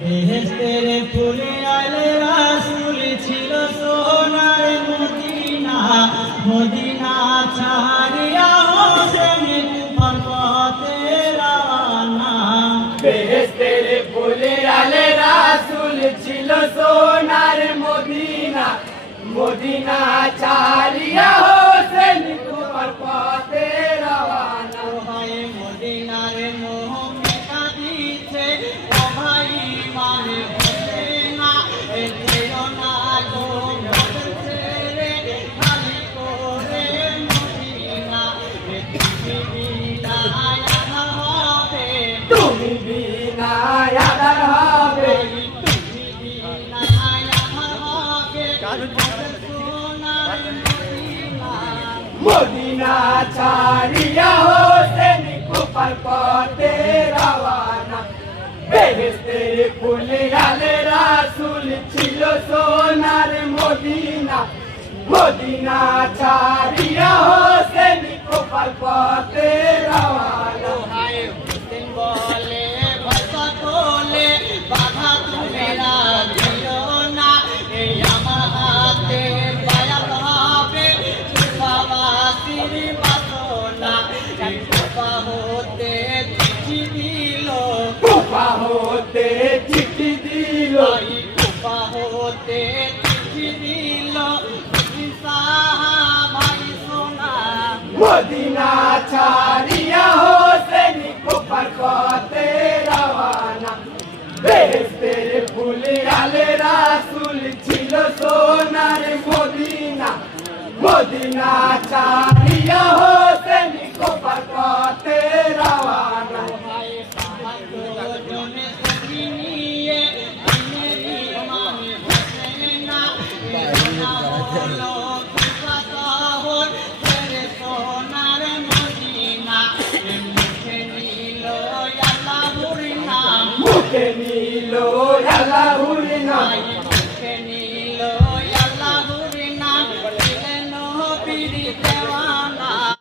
বেহেস্তের ফুলে আলে রাসুল ছিল সোনার মদিনা। মদিনা ছাড়িয়া হোসেন পর্বতে রানা বেহেস্তের ফুলে আলে রাসুল ছিল সোনার মদিনা। মদিনা চালিয়া হোসেন কুমার পথে হয় মদিনার মোহ মদিনা ছাড়িয়া হোসেন কুপার পথে রওয়ানা বেহেস্তের ফুলে রাসুল ছিল সোনার মদিনা মদিনা ছাড়িয়া হাতে চিঠি দিল কুপা হতে চিঠি দিল মদিনা ছাড়িয়া হোসেন কুপার পথে রওয়ানা। বেহেস্তের ফুলে আলে রাসুল ছিল Medina. Medina আল্লাহর নাম